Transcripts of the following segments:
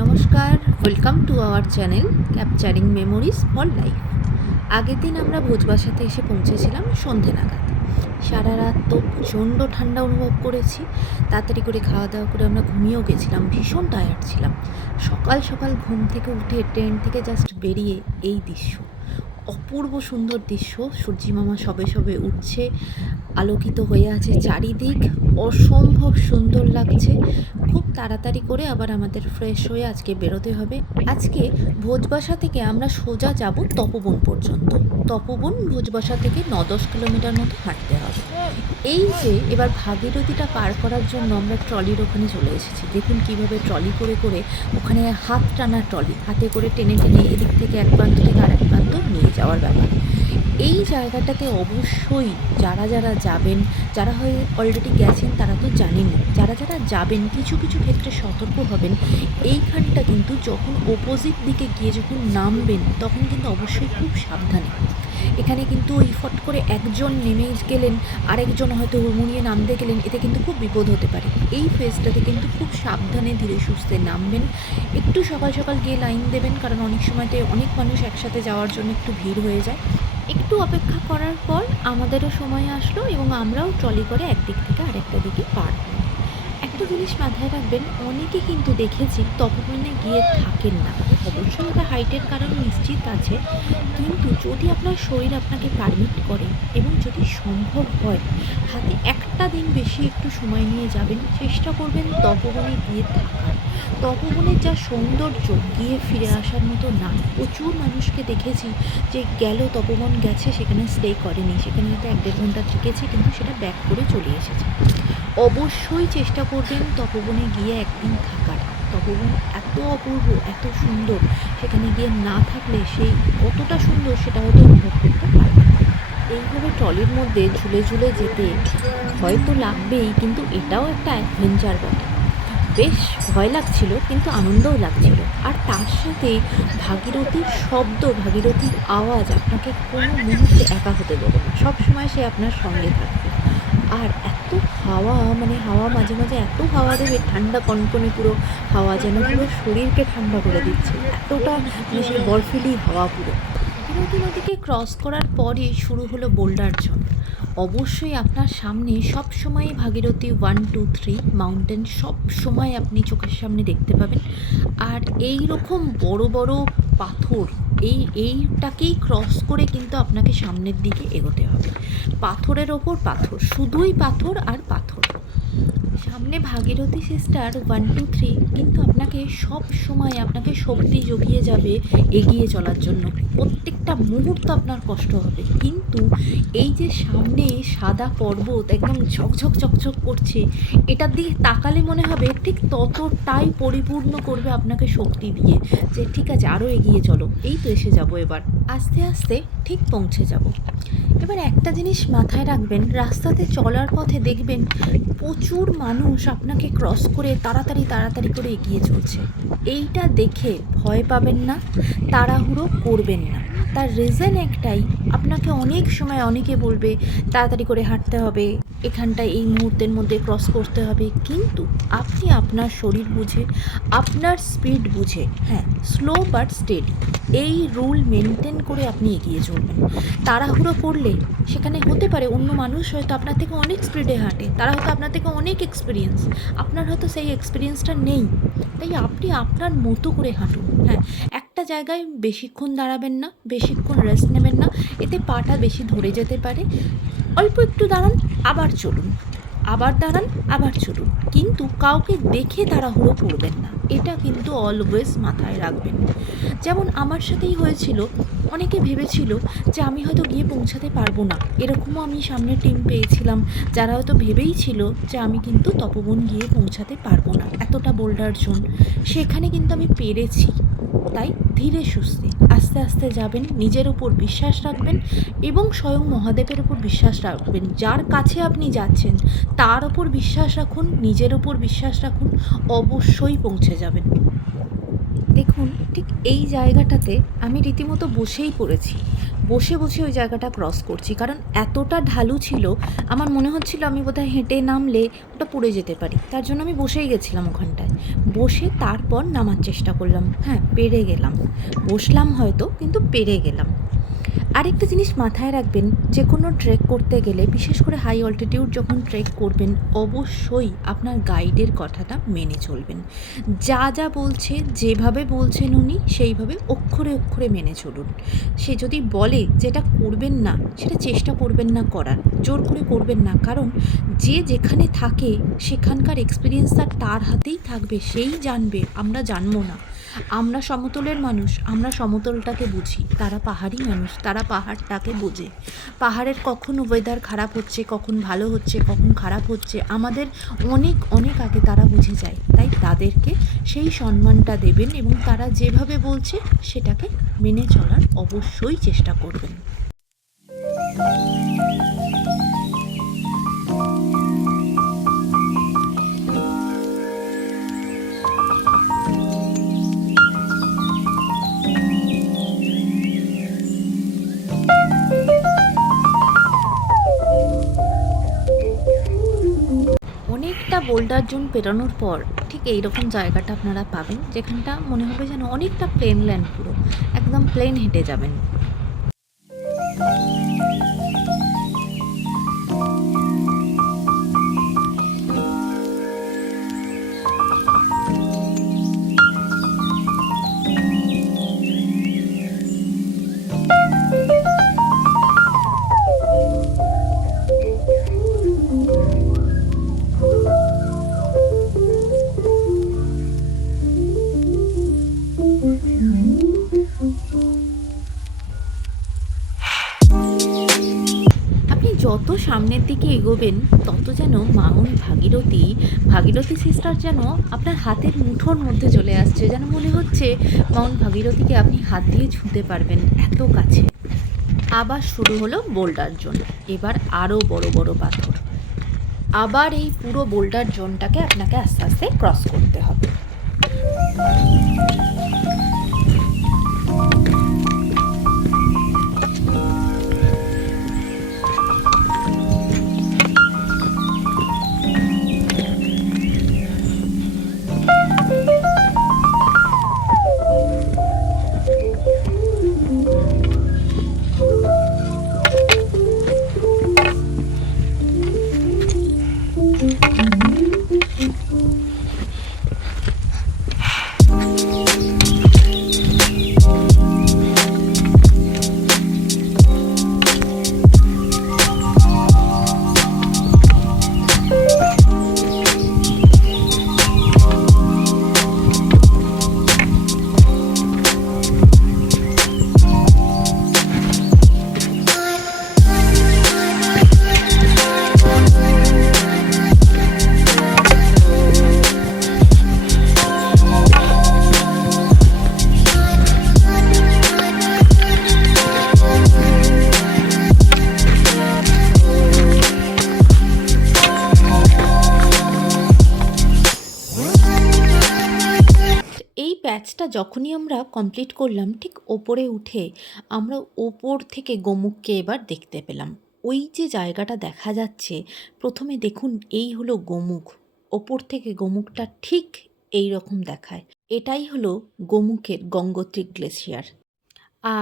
নমস্কার, welcome to our channel capturing memories for life. আগের দিন আমরা ভোজবাসাতে এসে পৌঁছেছিলাম সন্ধে নাগাদ। সারা রাত তো প্রচণ্ড ঠান্ডা অনুভব করেছি। তাড়াতাড়ি করে খাওয়া দাওয়া করে আমরা ঘুমিয়েও গেছিলাম, ভীষণ টায়ার্ড ছিলাম। সকাল সকাল ঘুম থেকে উঠে ট্রেন থেকে জাস্ট বেরিয়ে এই দৃশ্য, অপূর্ব সুন্দর দৃশ্য। সূর্যিমামা সবে সবে উঠছে, আলোকিত হয়ে আছে চারিদিক, অসম্ভব সুন্দর লাগছে। খুব তাড়াতাড়ি করে আবার আমাদের ফ্রেশ হয়ে আজকে বেরোতে হবে। আজকে ভোজবাসা থেকে আমরা সোজা যাব তপোবন পর্যন্ত। তপোবন ভোজবাসা থেকে 9-10 কিলোমিটার মতো হাঁটতে হবে। এই যে এবার ভাগীরথীটা পার করার জন্য আমরা ট্রলির ওখানে চলে এসেছি। দেখুন কীভাবে ট্রলি করে করে ওখানে হাত টানা ট্রলি, হাতে করে টেনে টেনে এদিক থেকে এক প্রান্ত থেকে আর এক প্রান্ত নিয়ে যাওয়ার ব্যাপার। এই জায়গাটাতে অবশ্যই যারা যারা যাবেন, যারা হয়ে অলরেডি গেছেন তারা তো জানেনই, যারা যারা যাবেন কিছু কিছু ক্ষেত্রে সতর্ক হবেন। এইখানটা কিন্তু যখন অপোজিট দিকে গিয়ে যখন নামবেন তখন কিন্তু অবশ্যই খুব সাবধানে। এখানে কিন্তু ওই ফট করে একজন নেমে গেলেন, আরেকজন হয়তো হুড়মুড়িয়ে নামতে গেলেন, এতে কিন্তু খুব বিপদ হতে পারে। এই ফেজটাতে কিন্তু খুব সাবধানে ধীরে সুস্থে নামবেন। একটু সকাল সকাল গিয়ে লাইন দেবেন, কারণ অনেক সময়তে অনেক মানুষ একসাথে যাওয়ার জন্য একটু ভিড় হয়ে যায়। একটু অপেক্ষা করার পর আমাদেরও সময় আসলো এবং আমরাও ট্রলি করে একদিক থেকে আরেকটা দিকে পার হলাম। একটা জিনিস মাথায় রাখবেন, অনেকে কিন্তু দেখেছি তপবনে গিয়ে থাকেন না। অবশ্যই এটা হাইটের কারণ নিশ্চিত আছে, কিন্তু যদি আপনার শরীর আপনাকে পারমিট করে এবং যদি সম্ভব হয়, হাতে একটা দিন বেশি একটু সময় নিয়ে যাবেন, চেষ্টা করবেন তপবনে গিয়ে থাকার। তপবনের যা সৌন্দর্য গিয়ে ফিরে আসার মতো না। প্রচুর মানুষকে দেখেছি যে গেল তপবন গেছে, সেখানে স্টে করেনি, সেখানে হয়তো 1-1.5 ঘন্টা থেকেছে, কিন্তু সেটা ব্যাক করে চলে এসেছে। অবশ্যই চেষ্টা করবেন তপবনে গিয়ে একদিন থাকার। তপবন এত অপূর্ব, এত সুন্দর, সেখানে গিয়ে না থাকলে সেই কতটা সুন্দর সেটা হয়তো অনুভব করতে পারবেন। এইভাবে ট্রলির মধ্যে ঝুলে ঝুলে যেতে হয়তো লাগবেই, কিন্তু এটাও একটা অ্যাডভেঞ্চার বটে। বেশ ভয় লাগছিল কিন্তু আনন্দও লাগছিল। আর তার সাথে ভাগীরথীর শব্দ, ভাগীরথীর আওয়াজ আপনাকে কোনো মুহূর্তে একা হতে দেবে না, সবসময় সে আপনার সঙ্গে থাকবে। আর এত হাওয়া, মানে হাওয়া মাঝে মাঝে এত হাওয়া দেবে, ঠান্ডা কনকনে পুরো হাওয়া, যেন পুরো শরীরকে ঠান্ডা করে দিচ্ছে, এতটা মানে সেই বরফিলি হাওয়া পুরো। ভাগীরথী নদীকে ক্রস করার পরই শুরু হলো বোল্ডার জোন। অবশ্যই আপনার সামনে সব সময় ভাগীরথী 1-2-3 মাউন্টেন সব সময় আপনি চোখের সামনে দেখতে পাবেন। আর এই রকম বড় বড় পাথর, এইটাকেই ক্রস করে কিন্তু আপনাকে সামনের দিকে এগোতে হবে। পাথরের ওপর পাথর, শুধুই পাথর আর পাথর। সামনে ভাগীরথী সিস্টার 1-2-3 কিন্তু আপনাকে সব সময় আপনাকে শক্তি জুগিয়ে যাবে এগিয়ে চলার জন্য। প্রত্যেকটা মুহূর্ত আপনার কষ্ট হবে, কিন্তু এই যে সামনে সাদা পর্বত একদম ঝকঝক চকচক করছে, এটার দিকে তাকালে মনে হবে ঠিক ততটাই পরিপূর্ণ করবে আপনাকে শক্তি দিয়ে, যে ঠিক আছে আরও এগিয়ে চলো, এই তো এসে যাবো, এবার আস্তে আস্তে ঠিক পৌঁছে যাব। এবার একটা জিনিস মাথায় রাখবেন, রাস্তাতে চলার পথে দেখবেন প্রচুর মানুষ আপনাকে ক্রস করে তাড়াতাড়ি তাড়াতাড়ি করে এগিয়ে চলছে। এইটা দেখে ভয় পাবেন না, তাড়াহুড়ো করবেন না। তার রিজন একটাই, আপনাকে অনেক সময় অনেকে বলবে তাড়াতাড়ি করে হাঁটতে হবে, এখানটায় এই মুহূর্তের মধ্যে ক্রস করতে হবে, কিন্তু আপনি আপনার শরীর বুঝে, আপনার স্পিড বুঝে, হ্যাঁ, স্লো বাট স্টেডি, এই রুল মেনটেন করে আপনি এগিয়ে চলবেন। তাড়াহুড়ো করলে সেখানে হতে পারে অন্য মানুষ হয়তো আপনার থেকে অনেক স্পিডে হাঁটে, তারা হয়তো আপনার থেকে অনেক এক্সপিরিয়েন্স, আপনার হয়তো সেই এক্সপিরিয়েন্সটা নেই। তাই আপনি আপনার মতো করে হাঁটুন। হ্যাঁ, একটা জায়গায় বেশিক্ষণ দাঁড়াবেন না, বেশিক্ষণ রেস্ট নেবেন না, এতে পাটা বেশি ধরে যেতে পারে। অল্প একটু দাঁড়ান, আবার চলুন, আবার দাঁড়ান, আবার চলুন, কিন্তু কাউকে দেখে তাড়াহুড়ো করবেন না, এটা কিন্তু অলওয়েজ মাথায় রাখবেন। যেমন আমার সাথেই হয়েছিল, অনেকে ভেবেছিল যে আমি হয়তো গিয়ে পৌঁছাতে পারবো না, এরকমও আমি সামনে টিম পেয়েছিলাম যারা হয়তো ভেবেই ছিল যে আমি কিন্তু তপবন গিয়ে পৌঁছাতে পারবো না, এতটা বোল্ডার জোন, সেখানে কিন্তু আমি পেরেছি। তাই ধীরে সুস্থে আস্তে আস্তে যাবেন, নিজের উপর বিশ্বাস রাখবেন এবং স্বয়ং মহাদেবের উপর বিশ্বাস রাখবেন। যার কাছে আপনি যাচ্ছেন তার ওপর বিশ্বাস রাখুন, নিজের ওপর বিশ্বাস রাখুন, অবশ্যই পৌঁছে যাবেন। দেখুন ঠিক এই জায়গাটাতে আমি রীতিমতো বসেই পড়েছি, বসে বসে ওই জায়গাটা ক্রস করছি, কারণ এতটা ঢালু ছিল আমার মনে হচ্ছিল আমি বোধহয় হেঁটে নামলে ওটা পড়ে যেতে পারি। তার জন্য আমি বসেই গেছিলাম ওখানটায়। বসে তারপর নামার চেষ্টা করলাম। হ্যাঁ, পেরে গেলাম। বসলাম হয়তো, কিন্তু পেরে গেলাম। আরেকটা জিনিস মাথায় রাখবেন, যে কোনো ট্রেক করতে গেলে, বিশেষ করে হাই অল্টিটিউড যখন ট্রেক করবেন, অবশ্যই আপনার গাইডের কথাটা মেনে চলবেন। যা যা বলছে, যেভাবে বলছেন উনি, সেইভাবে অক্ষরে অক্ষরে মেনে চলুন। সে যদি বলে যেটা করবেন না, সেটা চেষ্টা করবেন না করার, জোর করে করবেন না। কারণ যে যেখানে থাকে সেখানকার এক্সপিরিয়েন্স তার হাতেই থাকবে, সেই জানবে, আমরা জানবো না। আমরা সমতলের মানুষ, আমরা সমতলটাকে বুঝি, তারা পাহাড়ি মানুষ, তারা পাহাড়টাকে বোঝে। পাহাড়ের কখন ওয়েদার খারাপ হচ্ছে, কখন ভালো হচ্ছে, কখন খারাপ হচ্ছে, আমাদের অনেক অনেক আগে তারা বুঝে যায়। তাই তাদেরকে সেই সম্মানটা দেবেন এবং তারা যেভাবে বলছে সেটাকে মেনে চলার অবশ্যই চেষ্টা করবেন। অনেকটা বোল্ডার জোন পেরোনোর পর ঠিক এইরকম জায়গাটা আপনারা পাবেন, যেখানটা মনে হবে যেন অনেকটা প্লেন ল্যান্ড, পুরো একদম প্লেন হেঁটে যাবেন। আপনি যত সামনের দিকে এগোবেন, তত যেন মাউন্ট ভাগীরথী সিস্টার যেন আপনার হাতের মুঠোর মধ্যে চলে আসছে, যেন মনে হচ্ছে মাউন্ট ভাগীরথীকে আপনি হাত দিয়ে ছুঁতে পারবেন, এত কাছে। আবার শুরু হলো বোল্ডার জোন। এবার আরও বড় বড় পাথর। আবার এই পুরো বোল্ডার জোনটাকে আপনাকে আস্তে আস্তে ক্রস করতে হবে। এই প্যাচটা যখনই আমরা কমপ্লিট করলাম, ঠিক ওপরে উঠে আমরা ওপর থেকে গোমুখকে এবার দেখতে পেলাম। ওই যে জায়গাটা দেখা যাচ্ছে, প্রথমে দেখুন এই হলো গোমুখ। ওপর থেকে গোমুখটা ঠিক এই রকম দেখায়। এটাই হলো গোমুখের গঙ্গোত্রী গ্লেশিয়ার।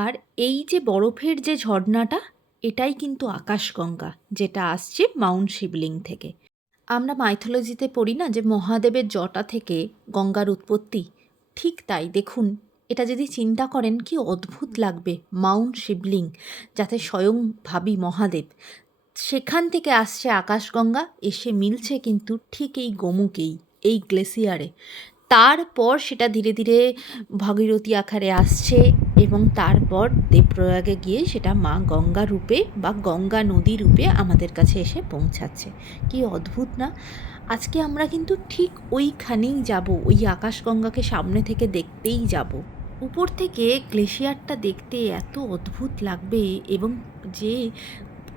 আর এই যে বরফের যে ঝর্ণাটা, এটাই কিন্তু আকাশগঙ্গা, যেটা আসছে মাউন্ট শিবলিং থেকে। আমরা মাইথোলজিতে পড়ি না যে মহাদেবের জটা থেকে গঙ্গার উৎপত্তি, ঠিক তাই। দেখুন, এটা যদি চিন্তা করেন কি অদ্ভুত লাগবে, মাউন্ট শিবলিং, যাতে স্বয়ং ভাবি মহাদেব, সেখান থেকে আসছে আকাশগঙ্গা, এসে মিলছে কিন্তু ঠিক এই গোমুখেই, এই গ্লেসিয়ারে। তারপর সেটা ধীরে ধীরে ভাগীরথী আকারে আসছে এবং তারপর দেবপ্রয়াগে গিয়ে সেটা মা গঙ্গা রূপে বা গঙ্গা নদী রূপে আমাদের কাছে এসে পৌঁছাচ্ছে। কি অদ্ভুত না? আজকে আমরা কিন্তু ঠিক ওইখানেই যাব, ওই আকাশগঙ্গাকে সামনে থেকে দেখতেই যাব। উপর থেকে গ্লেশিয়ারটা দেখতে এত অদ্ভুত লাগবে এবং যে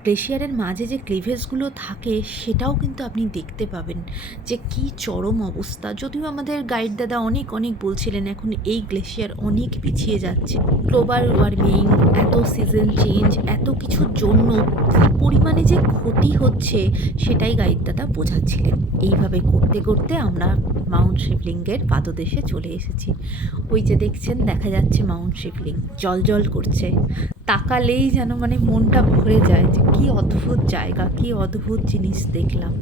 গ্লেশিয়ারের মাঝে যে ক্লিভেজগুলো থাকে সেটাও কিন্তু আপনি দেখতে পাবেন যে কী চরম অবস্থা। যদিও আমাদের গাইড দাদা অনেক বলছিলেন এখন এই গ্লেশিয়ার অনেক পিছিয়ে যাচ্ছে, গ্লোবাল ওয়ার্মিং, এত সিজন চেঞ্জ, এত কিছুর জন্য কী পরিমাণে যে ক্ষতি হচ্ছে সেটাই গাইড দাদা বোঝাচ্ছিলেন। এইভাবে করতে করতে আমরা মাউন্ট শিবলিঙ্গের পাদদেশে চলে এসেছি। ওই যে দেখছেন, দেখা যাচ্ছে মাউন্ট শিবলিঙ্গ জল করছে, তাকালেই যেন মানে মনটা ভরে যায় যে কী অদ্ভুত জায়গা, কী অদ্ভুত জিনিস দেখলাম।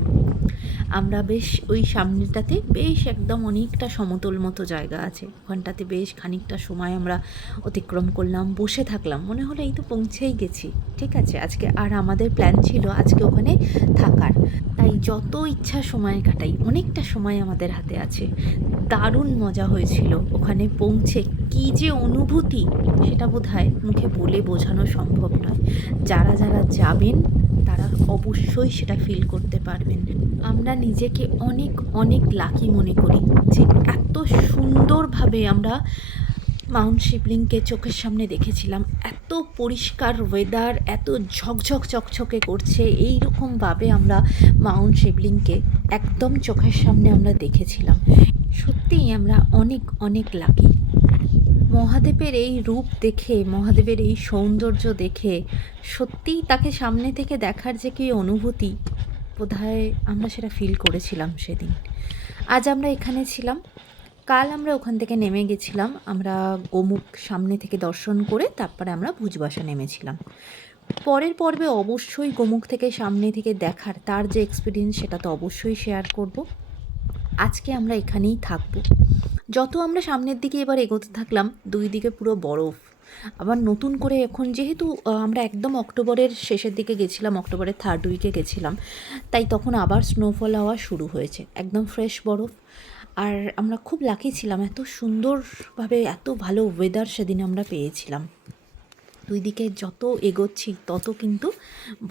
আমরা বেশ ওই সামনেটাতে বেশ একদম অনেকটা সমতল মতো জায়গা আছে, ওখানটাতে বেশ খানিকটা সময় আমরা অতিক্রম করলাম, বসে থাকলাম, মনে হলো এই তো পৌঁছেই গেছি। ঠিক আছে, আজকে আর আমাদের প্ল্যান ছিল আজকে ওখানে থাকার, তাই যত ইচ্ছা সময় কাটাই, অনেকটা সময় আমাদের হাতে আছে। দারুণ মজা হয়েছিল ওখানে পৌঁছে, কী যে অনুভূতি সেটা বোধহয় মুখে বলে বোঝানো সম্ভব নয়। যারা যাবেন তারা অবশ্যই সেটা ফিল করতে পারবেন। আমরা নিজেকে অনেক লাকি মনে করি যে এত সুন্দরভাবে আমরা মাউন্ট শিবলিংকে চোখের সামনে দেখেছিলাম। এত পরিষ্কার ওয়েদার, এত ঝকঝক চকচকে করছে, এই রকমভাবে আমরা মাউন্ট শিবলিংকে একদম চোখের সামনে আমরা দেখেছিলাম। সত্যিই আমরা অনেক লাকি। মহাদেবের এই রূপ দেখে, মহাদেবের এই সৌন্দর্য দেখে সত্যিই তাকে সামনে থেকে দেখার যে কী অনুভূতি, বোধহয় আমরা সেটা ফিল করেছিলাম সেদিন। আজ আমরা এখানে ছিলাম, কাল আমরা ওখান থেকে নেমে গেছিলাম, আমরা গোমুখ সামনে থেকে দর্শন করে তারপরে আমরা ভুজবাসা নেমেছিলাম। পরের পর্বে অবশ্যই গোমুখ থেকে সামনে থেকে দেখার তার যে এক্সপিরিয়েন্স সেটা তো অবশ্যই শেয়ার করব। আজকে আমরা এখানেই থাকবো। যত আমরা সামনের দিকে এবার এগোতে থাকলাম, দুই দিকে পুরো বরফ। আবার নতুন করে এখন যেহেতু আমরা একদম অক্টোবরের শেষের দিকে গেছিলাম, অক্টোবরের 3rd উইকে গেছিলাম, তাই তখন আবার স্নোফল হওয়া শুরু হয়েছে, একদম ফ্রেশ বরফ। আর আমরা খুব লাকি ছিলাম, এত সুন্দরভাবে এত ভালো ওয়েদার সেদিন আমরা পেয়েছিলাম। দুই দিকে যত এগোচ্ছি তত কিন্তু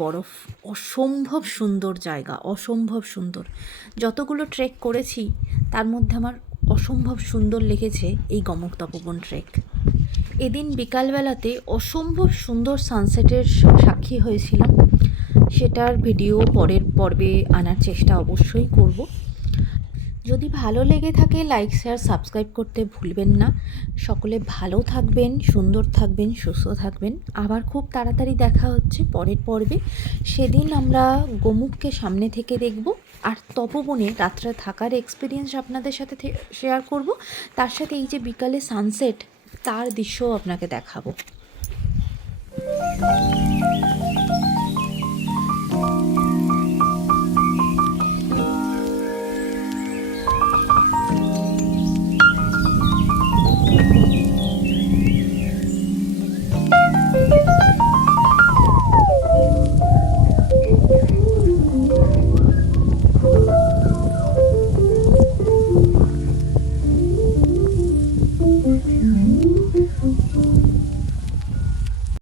বরফ। অসম্ভব সুন্দর জায়গা, অসম্ভব সুন্দর। যতগুলো ট্রেক করেছি তার মধ্যে আমার অসম্ভব সুন্দর লেগেছে এই গমক তপোবন ট্রেক। এদিন বিকালবেলাতে অসম্ভব সুন্দর সানসেটের সাক্ষী হয়েছিলাম, সেটার ভিডিও পরের পর্বে আনার চেষ্টা অবশ্যই করব। যদি ভালো লেগে থাকে লাইক শেয়ার সাবস্ক্রাইব করতে ভুলবেন না। সকলে ভালো থাকবেন, সুন্দর থাকবেন, সুস্থ থাকবেন। আবার খুব তাড়াতাড়ি দেখা হচ্ছে পরের পর্বে। সেদিন আমরা গোমুখকে সামনে থেকে দেখব, আর তপোবনে রাত্রে থাকার এক্সপিরিয়েন্স আপনাদের সাথে শেয়ার করব। তার সাথে এই যে বিকালে সানসেট তার দৃশ্যও আপনাকে দেখাবো।